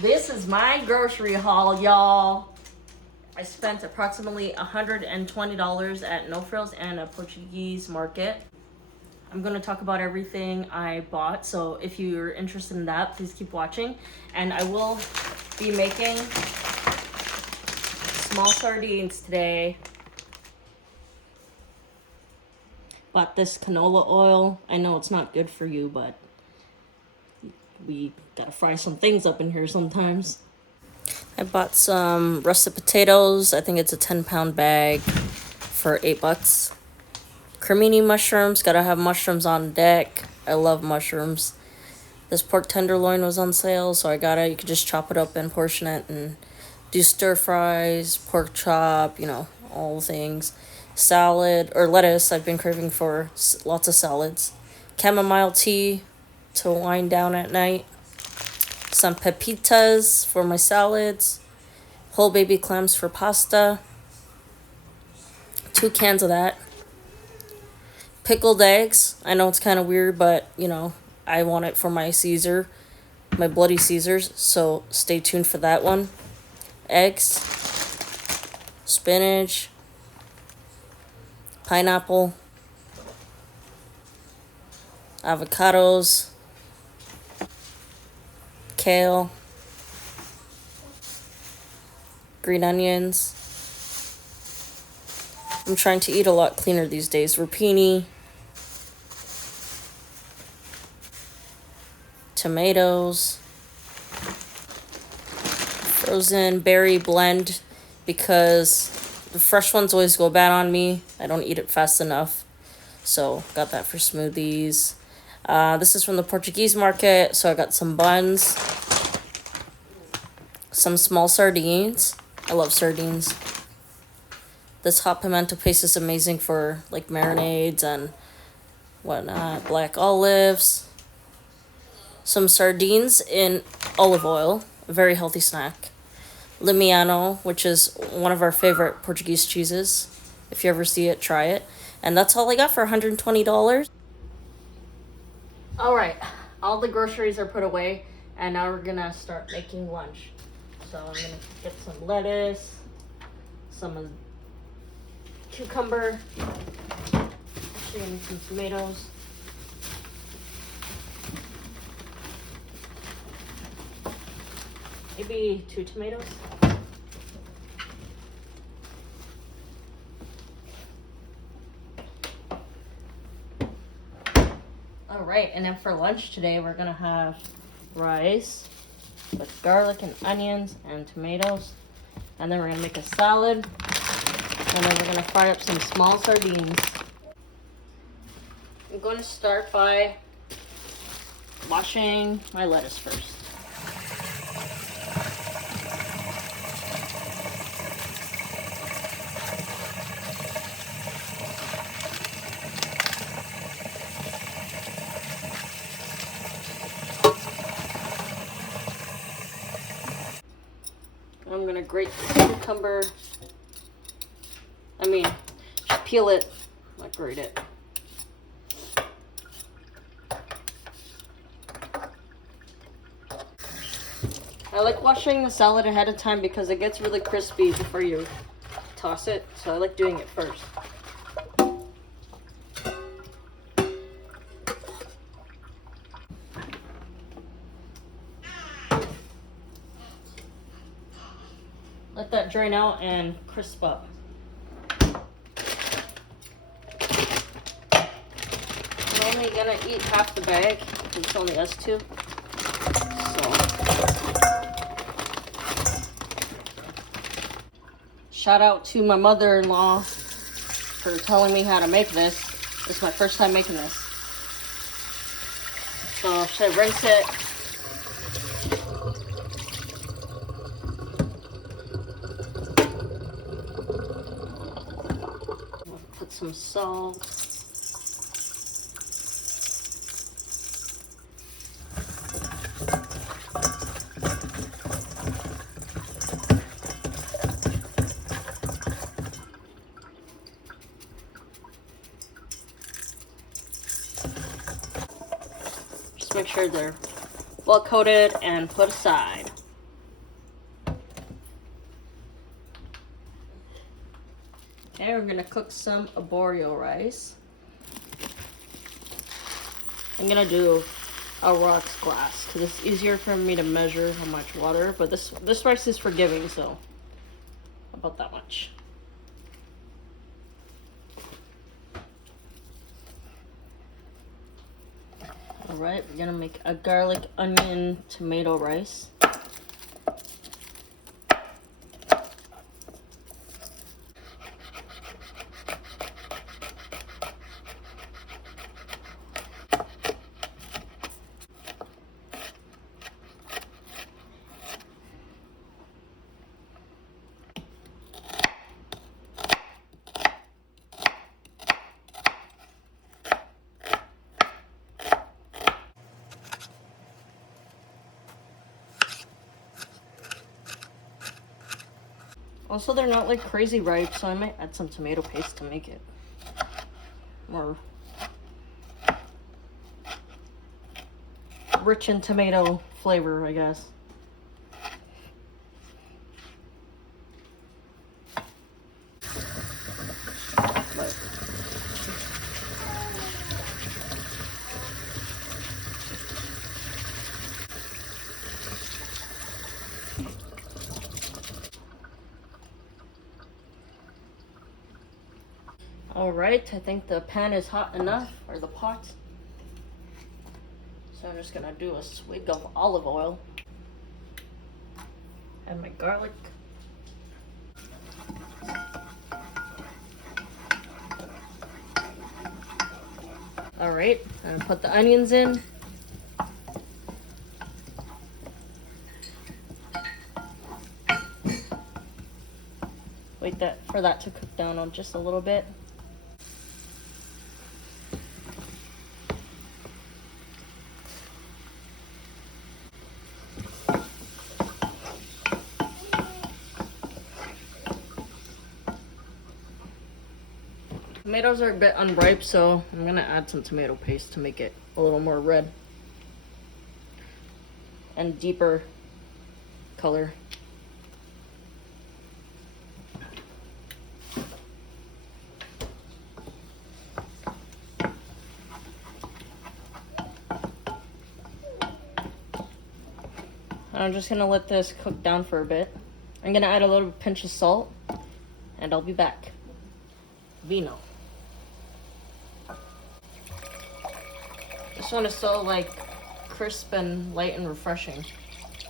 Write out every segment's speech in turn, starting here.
This is my grocery haul, y'all. I spent approximately $120 at No Frills and a Portuguese market. I'm going to talk about everything I bought, so if you're interested in that, please keep watching. And I will be making small sardines today. Bought this canola oil. I know it's not good for you, but we gotta fry some things up in here sometimes. I bought some russet potatoes. I think it's a 10-pound bag for $8. Cremini mushrooms. Gotta have mushrooms on deck. I love mushrooms. This pork tenderloin was on sale, so I got it. You could just chop it up and portion it and do stir fries, pork chop, you know, all the things. Salad or lettuce. I've been craving for lots of salads. Chamomile tea to wind down at night. Some pepitas for my salads. Whole baby clams for pasta. 2 cans of that. Pickled eggs. I know it's kind of weird, but, you know, I want it for my Caesar. My bloody Caesars. So stay tuned for that one. Eggs. Spinach. Pineapple. Avocados. Kale. Green onions. I'm trying to eat a lot cleaner these days. Rapini. Tomatoes. Frozen berry blend because the fresh ones always go bad on me. I don't eat it fast enough. So got that for smoothies. This is from the Portuguese market. So I got some buns. Some small sardines. I love sardines. This hot pimento paste is amazing for like marinades and whatnot. Black olives. Some sardines in olive oil. A very healthy snack. Limiano, which is one of our favorite Portuguese cheeses. If you ever see it, try it. And that's all I got for $120. Alright, all the groceries are put away, and now we're gonna start making lunch. So I'm gonna get some lettuce, some cucumber, actually I need some tomatoes. Maybe 2 tomatoes. All right, and then for lunch today, we're gonna have rice with garlic and onions and tomatoes. And then we're gonna make a salad. And then we're gonna fry up some small sardines. I'm going to start by washing my lettuce first. I'm gonna grate the cucumber. Just peel it, not grate it. I like washing the salad ahead of time because it gets really crispy before you toss it. So I like doing it first. Let that drain out and crisp up. I'm only gonna eat half the bag. It's only us two. So, shout out to my mother-in-law for telling me how to make this. It's my first time making this. So should I rinse it? Put some salt. Just make sure they're well coated and put aside. Okay, we're gonna cook some arborio rice. I'm gonna do a rocks glass because it's easier for me to measure how much water, but this rice is forgiving, so about that much. All right, we're gonna make a garlic, onion, tomato rice. Also, they're not like crazy ripe, so I might add some tomato paste to make it more rich in tomato flavor, I guess. Alright, I think the pan is hot enough, or the pot. So I'm just gonna do a swig of olive oil. Add my garlic. Alright, I'm gonna put the onions in. Wait for that to cook down on just a little bit. Tomatoes are a bit unripe, so I'm gonna add some tomato paste to make it a little more red and deeper color. I'm just gonna let this cook down for a bit. I'm gonna add a little pinch of salt, and I'll be back. Vino. This one is so like crisp and light and refreshing,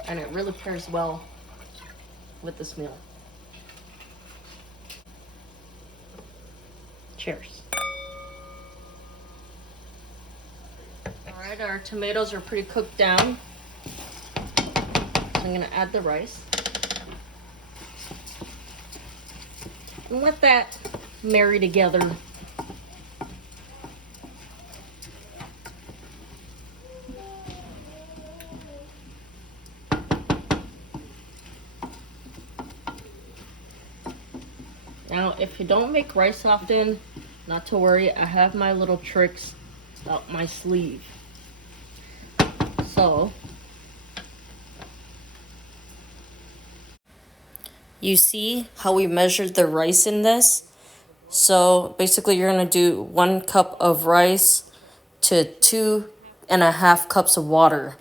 and it really pairs well with this meal. Cheers. Alright, our tomatoes are pretty cooked down. I'm gonna add the rice. And let that marry together. Now, if you don't make rice often, not to worry, I have my little tricks up my sleeve. So, you see how we measured the rice in this? So basically you're gonna do 1 cup of rice to 2.5 cups of water.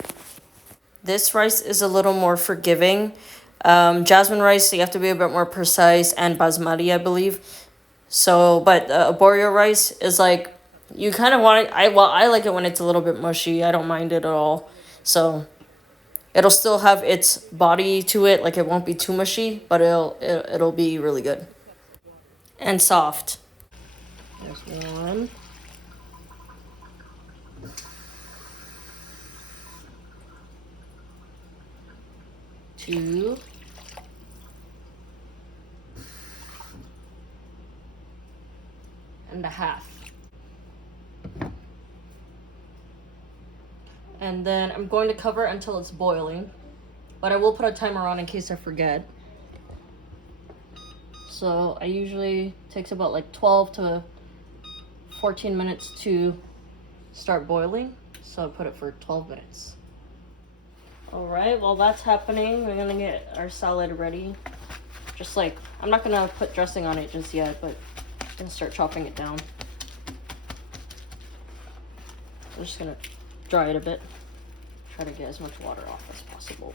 This rice is a little more forgiving. Jasmine rice, you have to be a bit more precise, and basmati, I believe. So, but arborio rice is like, you kind of want it, I like it when it's a little bit mushy. I don't mind it at all. So, it'll still have its body to it, like it won't be too mushy, but it'll be really good. And soft. There's 1. 2. And a half. And then I'm going to cover it until it's boiling, but I will put a timer on in case I forget. So I usually takes about like 12 to 14 minutes to start boiling, so I put it for 12 minutes. All right, while that's happening, we're gonna get our salad ready. Just like, I'm not gonna put dressing on it just yet, but gonna start chopping it down. I'm just gonna dry it a bit. Try to get as much water off as possible.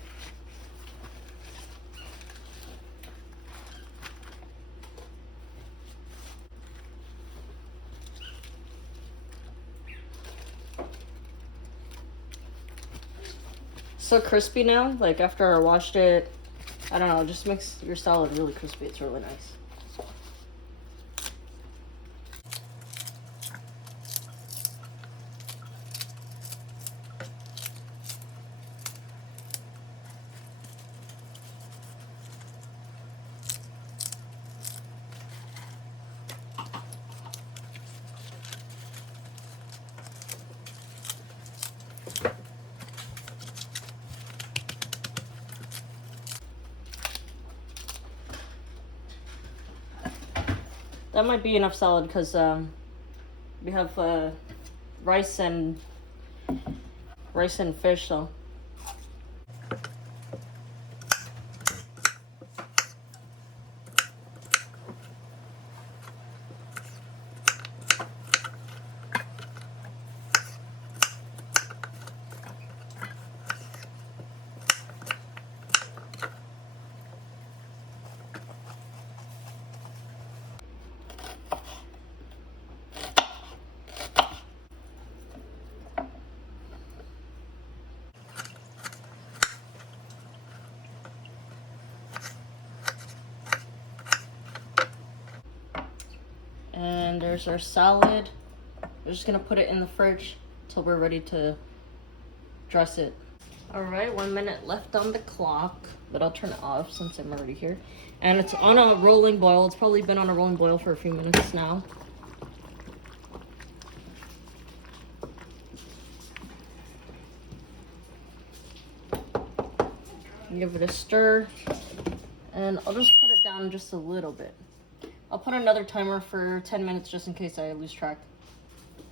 So crispy now, like after I washed it. I don't know, it just makes your salad really crispy. It's really nice. That might be enough salad because we have rice and fish, so. And there's our salad. We're just gonna put it in the fridge till we're ready to dress it. All right, 1 minute left on the clock, but I'll turn it off since I'm already here. And it's on a rolling boil. It's probably been on a rolling boil for a few minutes now. Give it a stir, and I'll just put it down just a little bit. I'll put another timer for 10 minutes just in case I lose track.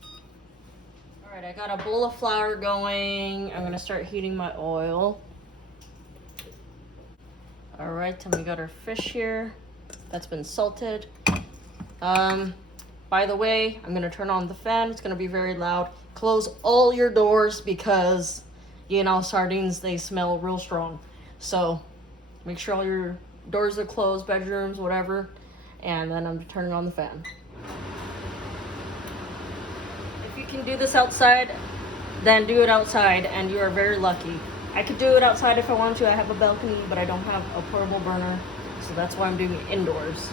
All right, I got a bowl of flour going. I'm gonna start heating my oil. All right, and we got our fish here. That's been salted. By the way, I'm gonna turn on the fan. It's gonna be very loud. Close all your doors because, you know, sardines, they smell real strong. So make sure all your doors are closed, bedrooms, whatever. And then I'm turning on the fan. If you can do this outside, then do it outside, and you are very lucky. I could do it outside if I wanted to. I have a balcony, but I don't have a portable burner, so that's why I'm doing it indoors.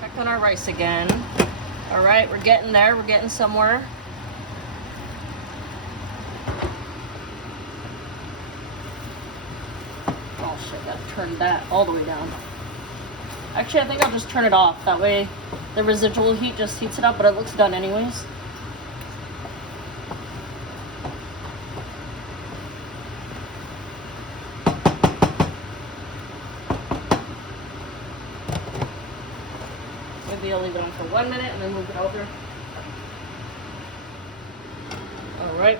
Check on our rice again. All right, we're getting there. We're getting somewhere. Oh shit, gotta turn that all the way down. Actually, I think I'll just turn it off. That way the residual heat just heats it up, but it looks done anyways. Maybe I'll leave it on for 1 minute and then move it over. All right.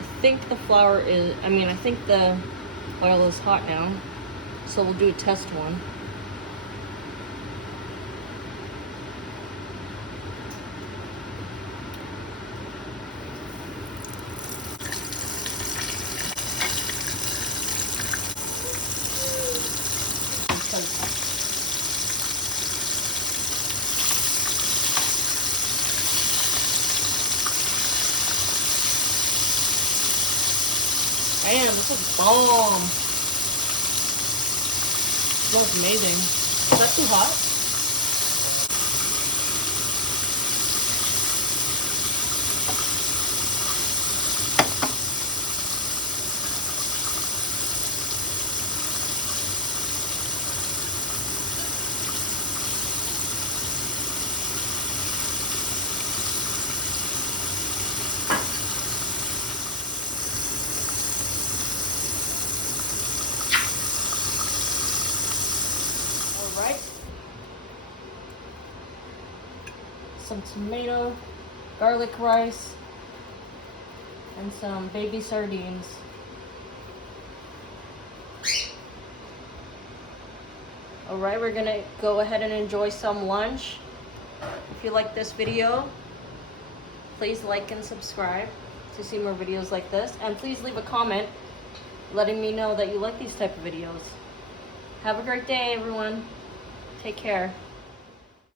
I think the flour is, I think the oil is hot now. So we'll do a test one. Damn, this is bomb. Smells amazing. Is that too hot? Right, some tomato, garlic rice, and some baby sardines. All right, we're gonna go ahead and enjoy some lunch. If you like this video, please like and subscribe to see more videos like this. And please leave a comment letting me know that you like these type of videos. Have a great day, everyone. Take care.